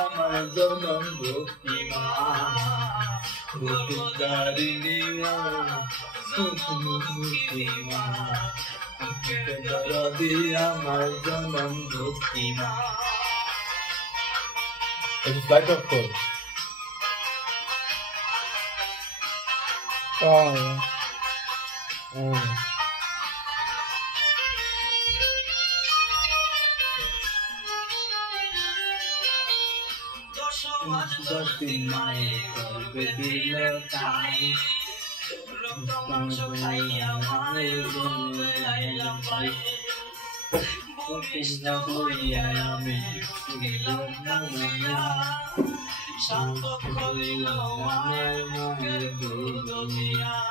আমার জনম ভক্তি মা আমার জনম ভক্তি মা ফ্লাইট অফ কর মায়ের গর্ভে দিল তাই রক্ত খাইয়া মায়ের গর্ভে আইলাম পাই কৃষ্ণ হইয়া আমি শান্ত করিল আমার মায়ের দুর্গ দিয়া